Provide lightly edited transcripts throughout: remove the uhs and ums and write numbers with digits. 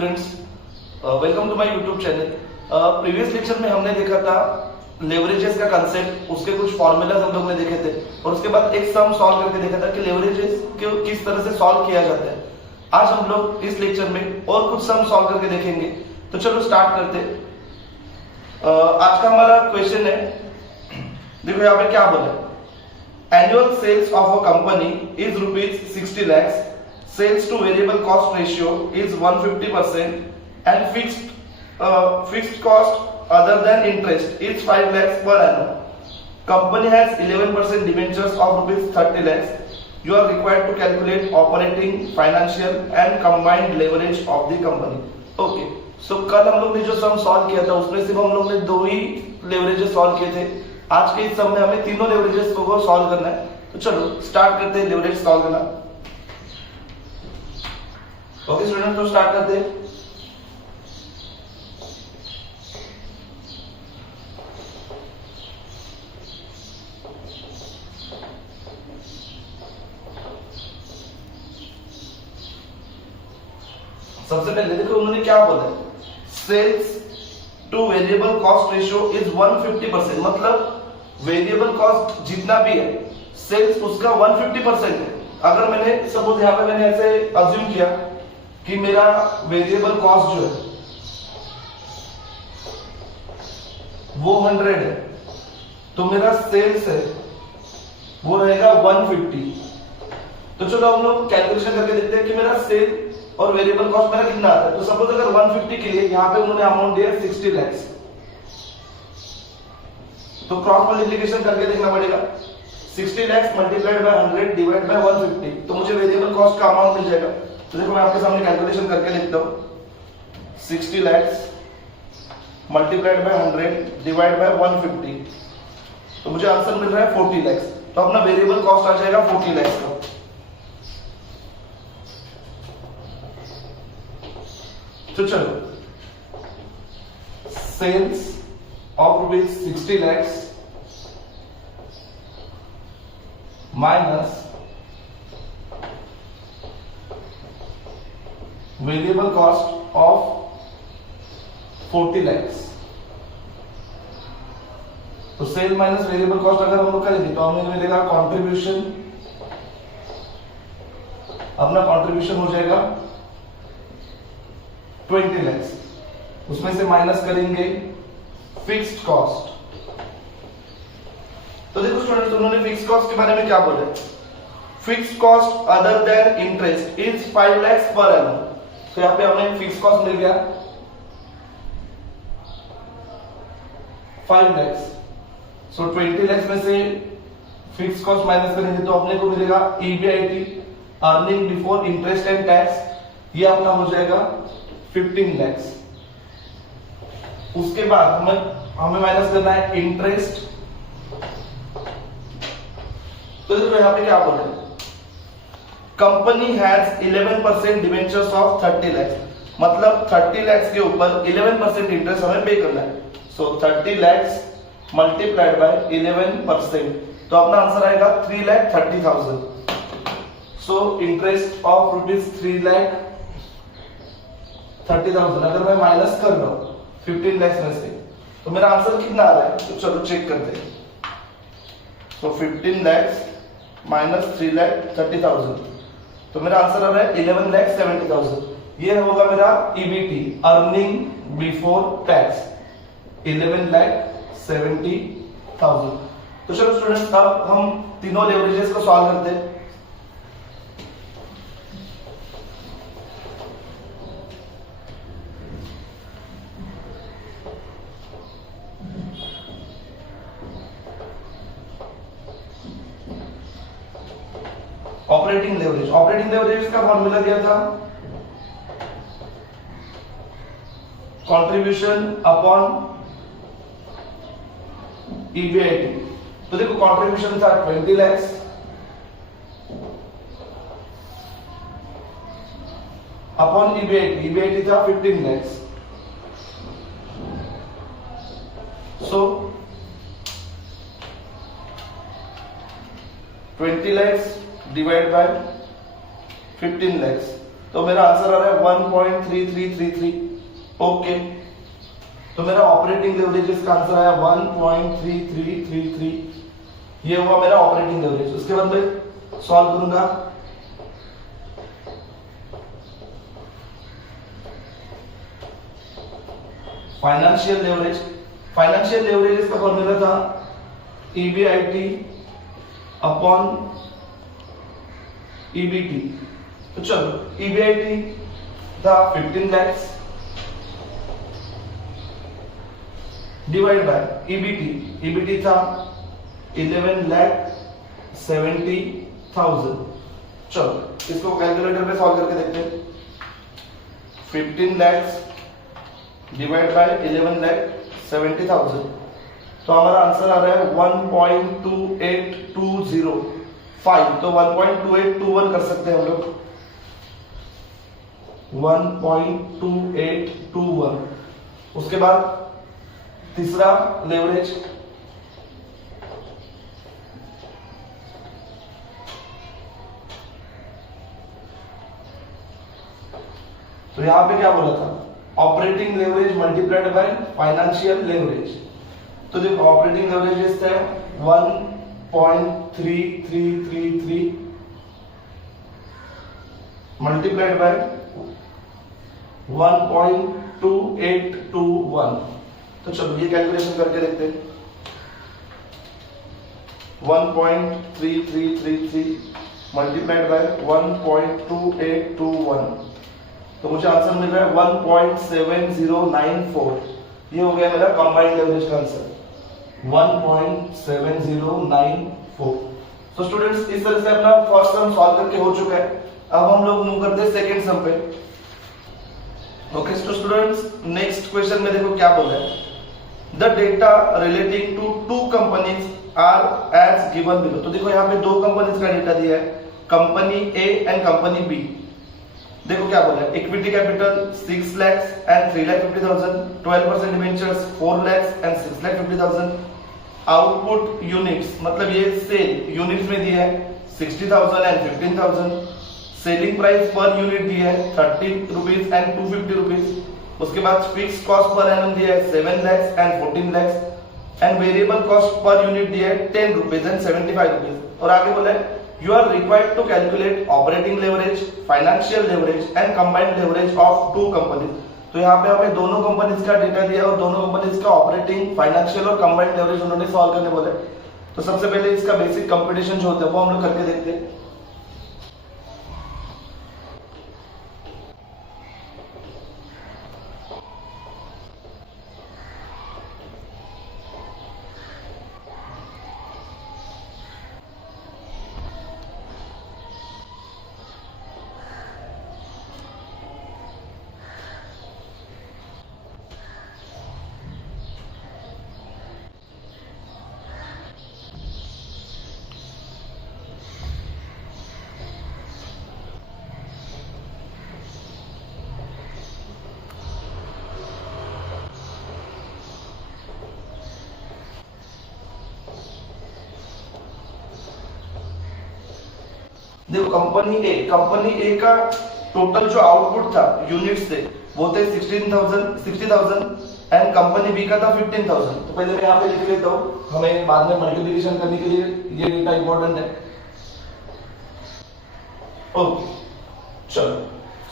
Students, welcome to my YouTube channel. Previous lecture में हमने देखा था लेवरेजेस का कंसेप्ट, उसके कुछ फॉर्मूलाज हम लोग ने देखे थे और उसके बाद एक सम सॉल्व करके देखा था कि लेवरेजेस को किस तरह से सॉल्व किया जाता है। आज हम लोग इस लेक्चर में और कुछ सम सॉल्व करके देखेंगे। तो चलो स्टार्ट करते। आज का हमारा क्वेश्चन है, देखो यहाँ पे क्या बोला, annual sales of a company is ₹60 lakhs, sales to variable cost ratio is 150% and fixed cost other than interest is 5 lakhs per annum. Company has 11% debentures of ₹30 lakhs. You are required to calculate operating, financial and combined leverage of the company. Okay. So कल हम लोग ने जो sum solve किया था उसमें सिर्फ हम लोग ने दो ही लेवरेजेस सॉल्व किए थे। आज के इस सम में हमें तीनों लेवरेजेस को सॉल्व करना है। तो चलो स्टार्ट करते हैं लेवरेज सॉल्व करना। ओके स्टूडेंट, तो स्टार्ट करते हैं। सबसे पहले देखो उन्होंने क्या बोला, sales to variable cost ratio is 150%, मतलब वेरिएबल कॉस्ट जितना भी है सेल्स उसका 150% है। अगर मैंने सपोज यहाँ पे मैंने ऐसे अज्यूम किया कि मेरा वेरिएबल कॉस्ट जो है वो 100 है, तो मेरा सेल्स है वो रहेगा 150। तो चलो हम लोग कैलकुलेशन करके देखते हैं कि मेरा सेल और वेरिएबल कॉस्ट मेरा कितना आता है। तो सपोज अगर 150 के लिए यहाँ पे उन्होंने अमाउंट दिया 60 lakhs, तो क्रॉस मल्टीप्लिकेशन करके देखना पड़ेगा। 60 lakhs multiplied by 100 divide by 150, तो मुझे वेरिएबल कॉस्ट का अमाउंट मिल जाएगा। तो देखो मैं आपके सामने कैलकुलेशन करके लिखता हूं, 60 lakhs multiplied by 100 divide by 150, तो मुझे आंसर मिल रहा है 40 lakhs। तो अपना वेरिएबल कॉस्ट आ जाएगा 40 lakhs का। तो चलो sales of ₹60 lakhs minus variable cost of 40 lakhs। तो सेल माइनस वेरिएबल कॉस्ट अगर हम लोग करेंगे तो हमें मिलेगा कंट्रीब्यूशन, अपना कंट्रीब्यूशन हो जाएगा 20 lakhs। उसमें से माइनस करेंगे फिक्स्ड कॉस्ट। तो देखो स्टूडेंट्स, उन्होंने फिक्स्ड कॉस्ट के बारे में क्या बोला, fixed cost other than interest is 5 lakhs per annum. तो यहाँ पे हमें फिक्स्ड कॉस्ट मिल गया 5 lakhs। सो 20 lakhs में से फिक्स्ड कॉस्ट माइनस करेंगे तो अपने को मिलेगा EBIT, earning before interest and tax, ये अपना हो जाएगा 15 lakhs। उसके बाद हमें माइनस करना है इंटरेस्ट। तो देखो यहाँ पे क्या बोल रहे हैं, company has 11% debentures of 30 lakhs, मतलब 30 lakhs के ऊपर 11% इंटरेस्ट हमें पे करना है। सो 30 lakhs मल्टीप्लाइड बाय 11%, तो अपना आंसर आएगा 3,30,000। सो इंटरेस्ट ऑफ ₹3,30,000 अगर मैं माइनस कर रहा हूं 15 lakhs में से, तो मेरा आंसर कितना आ रहा है। तो चलो चेक करते हैं। तो 15 lakhs माइनस 3,30,000, तो मेरा आंसर आ रहा है 11,70,000। ये होगा मेरा EBT, अर्निंग बिफोर टैक्स, 11,70,000। तो चलो स्टूडेंट्स, अब हम तीनों लेवरेजेस को सॉल्व करते हैं। ऑपरेटिंग लेवरेज का फॉर्मूला दिया था कंट्रीब्यूशन अपॉन EBIT। तो देखो कंट्रीब्यूशन था 20 lakhs अपॉन EBIT था 15 lakhs। So 20 lakhs divide by 15 lakhs, तो मेरा आंसर आ रहा है 1.3333। ओके, तो मेरा ऑपरेटिंग लेवरेज का आंसर आया 1.3333। ये हुआ मेरा ऑपरेटिंग लेवरेज। उसके बाद मैं सॉल्व करूंगा। फाइनेंशियल लेवरेज, फाइनेंशियल लेवरेज का फॉर्मूला था EBIT अपॉन EBT। तो चलो, EBIT था 15 lakhs डिवाइड बाय EBT था 11,70,000। चलो इसको कैलकुलेटर पे सॉल्व करके देखते हैं। 15 lakhs डिवाइड बाय 11,70,000, तो हमारा आंसर आ रहा है 1.28205। तो 1.2821 कर सकते हैं हम लोग, 1.2821। उसके बाद तीसरा लेवरेज, तो यहां पे क्या बोला था, operating leverage multiplied by financial leverage. तो देखो ऑपरेटिंग लेवरेज है 1.3333 मल्टीप्लाइड बाय 1.2821। तो चलो ये कैलकुलेशन करके देखते हैं। 1.3333 मल्टीप्लाइड बाय 1.2821, तो मुझे आंसर मिल रहा है 1.7094। ये हो गया मेरा कंबाइंड लेवरेज का आंसर 1.7094। तो स्टूडेंट्स इस तरह से अपना फर्स्ट सम सॉल्व करके हो चुका है। अब हम लोग मूव करते हैं सेकंड सम पे। ओके तो स्टूडेंट्स नेक्स्ट क्वेश्चन में देखो क्या बोला है, the data relating to two companies are as given below. तो देखो यहाँ पे दो कंपनीज का डेटा दिया है, company A and company B. देखो क्या बोला है, equity capital 6 lakhs and 3,50,000, 12% debentures 4 lakhs and 6,50,000, output units मतलब ये सेल यूनिट्स में दिया है 60,000 and 15,000, selling price per unit दिया है 30 rupees and 250 rupees। उसके बाद फिक्स कॉस्ट पर एनम दिया है 7 lakhs and 14 lakhs and variable cost per unit दिया है 10 rupees and 75 rupees। और आगे बोला है you are required to calculate operating leverage, financial leverage and combined leverage of two companies। तो यहाँ पे हमें दोनों कंपनीज का डेटा दिया और दोनों कंपनीज का ऑपरेटिंग, फाइनेंशियल और कंबाइंड लेवरेज उन्होंने सॉल्व करने बोले। तो सबसे पहले इसका बेसिक कंप्यूटेशन जो होता है वो हम लोग करके देखते हैं। देखो कंपनी ए का टोटल जो आउटपुट था यूनिट्स थे वो थे 60,000 एंड कंपनी बी का था 15,000। तो पहले मैं यहाँ पे लिख लेता हूँ, हमें बाद में मल्टीप्लिकेशन करने के लिए ये डेटा इंपॉर्टेंट है। ओके चलो,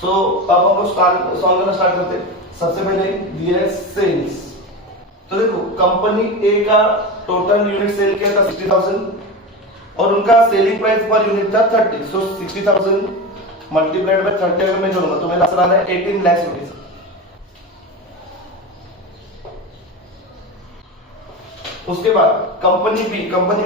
सो अब हम लोग सॉल्व करना स्टार्ट करते हैं। सबसे पहले दिया है सेल्स। तो देखो कंपनी ए का टोटल यूनिट सेल किया था 60,000 और उनका सेलिंग प्राइस पर यूनिट था 30। सो 60,000 मल्टीप्लाइड बाय 30 अगर मैं जोड़ूंगा तो मेरा आंसर आ रहा है 18 लाख रुपीस। उसके बाद कंपनी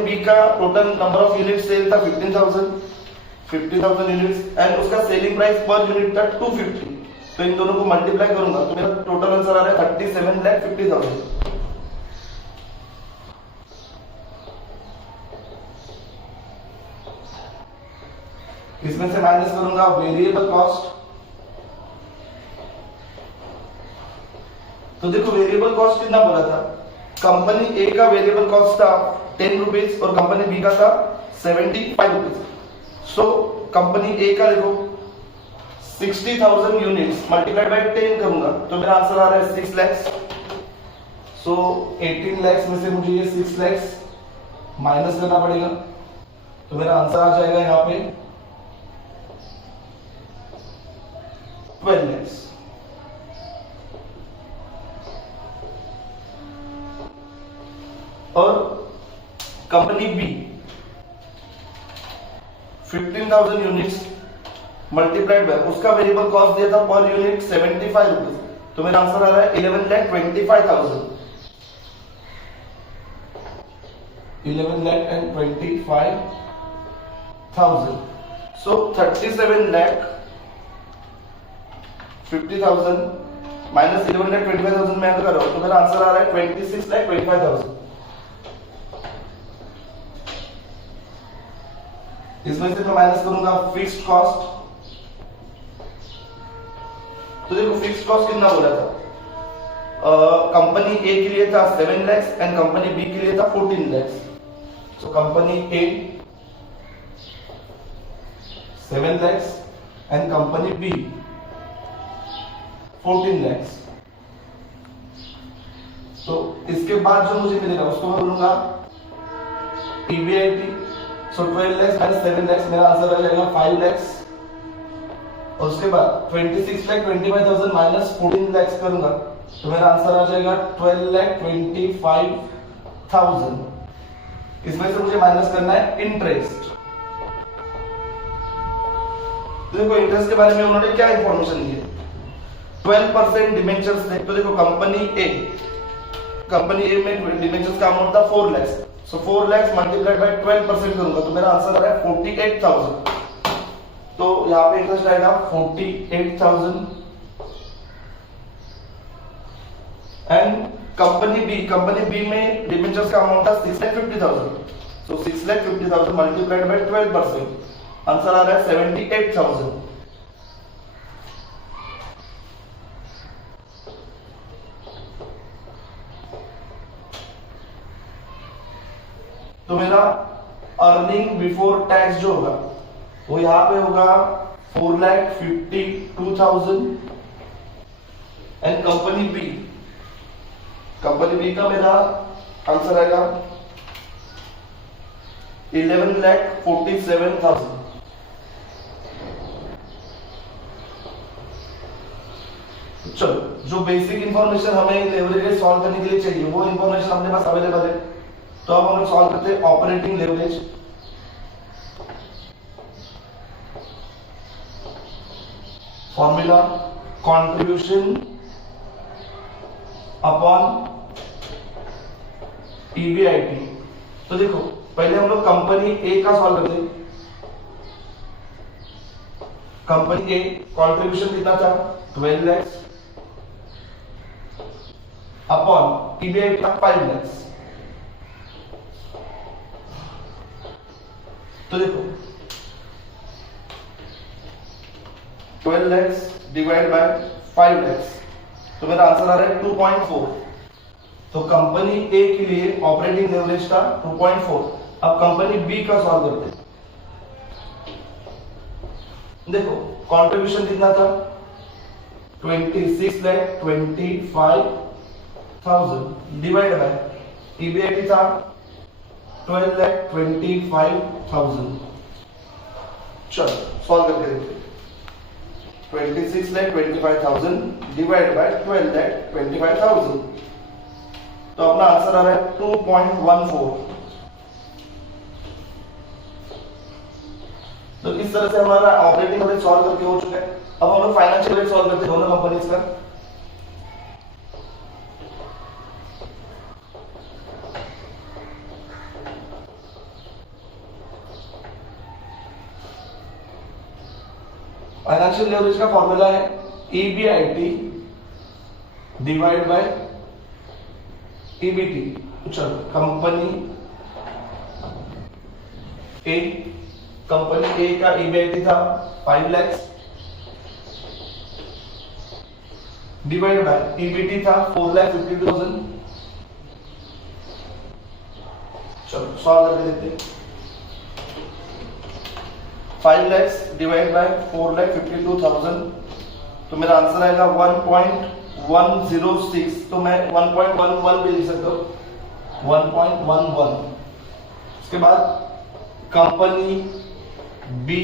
बी का total number of unit sale था 15,000 यूनिट्स एंड उसका सेलिंग प्राइस पर यूनिट था 250। तो इन दोनों को मल्टीप्लाई करूंगा तो मेरा टोटल आंसर आ रहा है 37,50,000। इसमें से माइनस करूंगा वेरिएबल कॉस्ट। तो देखो वेरिएबल कॉस्ट कितना बोला था, कंपनी ए का वेरिएबल कॉस्ट था 10 रुपीज और कंपनी बी का था 75 रुपीज। सो कंपनी ए का देखो 60,000 यूनिट्स मल्टीप्लाइड बाय 10 करूंगा तो मेरा आंसर आ रहा है 6 lakhs। सो 18 lakhs में से मुझे ये 6 lakhs माइनस करना पड़ेगा तो मेरा आंसर आ जाएगा यहाँ पे 12 lakhs। और company B 15,000 units multiplied by उसका वेरिएबल कॉस्ट दिया था पर यूनिट 75 रुपीज तो मेरा आंसर आ रहा है 11,25,000। 11,25,000। So 37,50,000 माइनस 11,25,000 में अगर करो तो मेरा आंसर आ रहा है 26,25,000। इसमें से मैं माइनस करूंगा फिक्स्ड कॉस्ट तो देखो फिक्स्ड कॉस्ट कितना बोला था कंपनी ए के लिए था 7 lakhs एंड कंपनी बी के लिए था 14 lakhs। So company A 7 lakhs and company B 14 lakhs। तो इसके बाद जो मुझे मिलेगा उसको मैं बोलूंगा EBIT। सो 12 lakhs माइनस 7 lakhs मेरा आंसर आ जाएगा 5 lakhs। और उसके बाद 26,25,000 माइनस 14 lakhs करूंगा तो मेरा आंसर आ जाएगा 12,25,000। इसमें से मुझे माइनस करना है इंटरेस्ट। देखो इंटरेस्ट के बारे में उन्होंने क्या इंफॉर्मेशन दी है 12% डिबेंचर्स थे तो देखो कंपनी ए में डिबेंचर्स का अमाउंट था 4 lakhs। So 4 lakhs multiplied by 12% करूंगा तो मेरा आंसर आ रहा है 48,000। तो यहाँ पे इंटरेस्ट आएगा 48,000 एंड कंपनी बी में डिबेंचर्स का अमाउंट था 6,50,000। सो 6,50,000 मल्टीप्लाइड बाय 12% आंसर आ रहा है 78,000। तो मेरा अर्निंग बिफोर टैक्स जो होगा वो यहां पे होगा 4,52,000 एंड कंपनी बी का मेरा आंसर आएगा 11,47,000। चलो जो बेसिक इंफॉर्मेशन हमें लेवरेज सॉल्व करने के लिए चाहिए वो इंफॉर्मेशन अपने पास अवेलेबल है। तो अब हम सॉल्व करते हैं operating leverage. Formula contribution upon EBIT। तो देखो पहले हम लोग कंपनी ए का सॉल्व करते हैं। कंपनी ए कंट्रीब्यूशन कितना था 12 lakhs अपॉन EBIT था 5 lakhs। तो देखो 12 lakhs डिवाइड बाय 5 lakhs तो मेरा आंसर आ रहा है 2.4। तो कंपनी ए के लिए ऑपरेटिंग लेवरेज था 2.4। अब कंपनी बी का सॉल्व करते हैं। देखो कंट्रीब्यूशन कितना था 26,25,000 डिवाइड बाय EBIT था 12,25,000। चलो सॉल्व करके देखते हैं। 26,25,000 डिवाइड बाय 12,25,000 तो अपना आंसर आ रहा है 2.14। तो इस तरह से हमारा ऑपरेटिंग लेवरेज सॉल्व करके हो चुका है। अब हम लोग फाइनेंशियल लेवरेज सॉल्व करते हैं दोनों कंपनीज का। फाइनेंशियल लेवरेज का फॉर्मूला है EBIT डिवाइड बाय EBT। चलो कंपनी ए का EBIT था 5 lakhs डिवाइड बाय EBT था 4,52,000। चलो सॉल्व करके देखते हैं। 5 lakhs डिवाइड बाय 4,52,000, तो मेरा आंसर आएगा 1.106। तो मैं 1.11 भी लिख सकता हूँ, 1.11। उसके बाद कंपनी बी,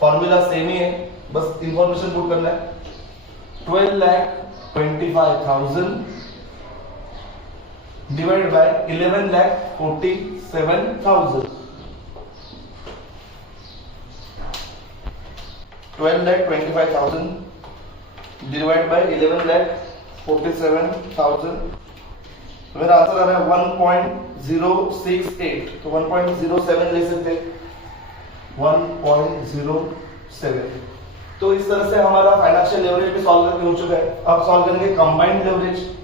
फॉर्मूला सेम ही है, बस इंफॉर्मेशन पुट करना है। 12,25,000 डिवाइड बाय 11,47,000। 12,25,000 डिवाइड बाय 11,47,000, मेरा आंसर आ रहा है 1.068। तो 1.07 ले सकते, 1.07। तो इस तरह से हमारा फाइनेंशियल लेवरेज भी सॉल्व करके हो चुका है। अब सॉल्व करेंगे combined leverage.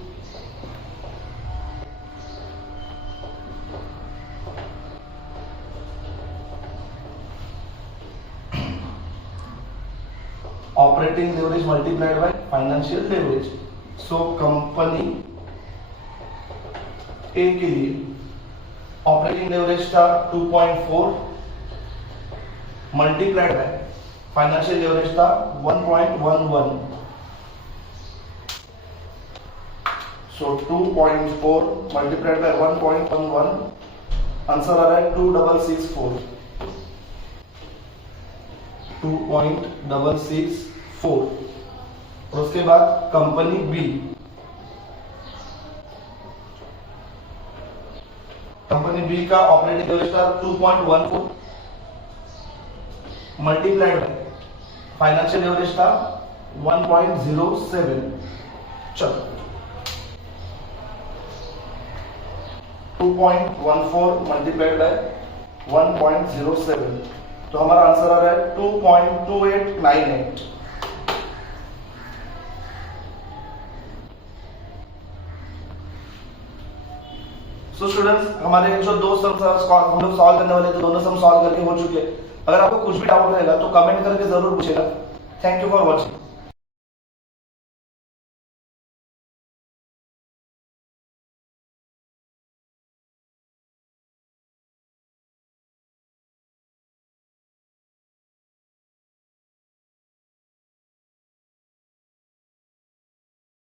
Operating leverage multiplied by financial leverage. So company A के लिए ऑपरेटिंग लेवरेज था 2.4 मल्टीप्लाइड बाय फाइनेंशियल लेवरेज था 1.11। सो 2.4 मल्टीप्लाइड बाय 1.11, आंसर आ रहा है 2,664। 2.664। और उसके बाद कंपनी बी, कंपनी बी का ऑपरेटिंग लेवरेज था 2.14 मल्टीप्लाइड बाय फाइनेंशियल लेवरेज था 1.07। चलो 2.14 मल्टीप्लाइड बाय 1.07, तो हमारा आंसर आ रहा है 2.2898। सो स्टूडेंट्स, हमारे जो दो सम हम लोग सॉल्व करने वाले थे, दोनों सम सॉल्व करके हो चुके हैं। अगर आपको कुछ भी डाउट रहेगा तो कमेंट करके जरूर पूछेगा। Thank you for watching.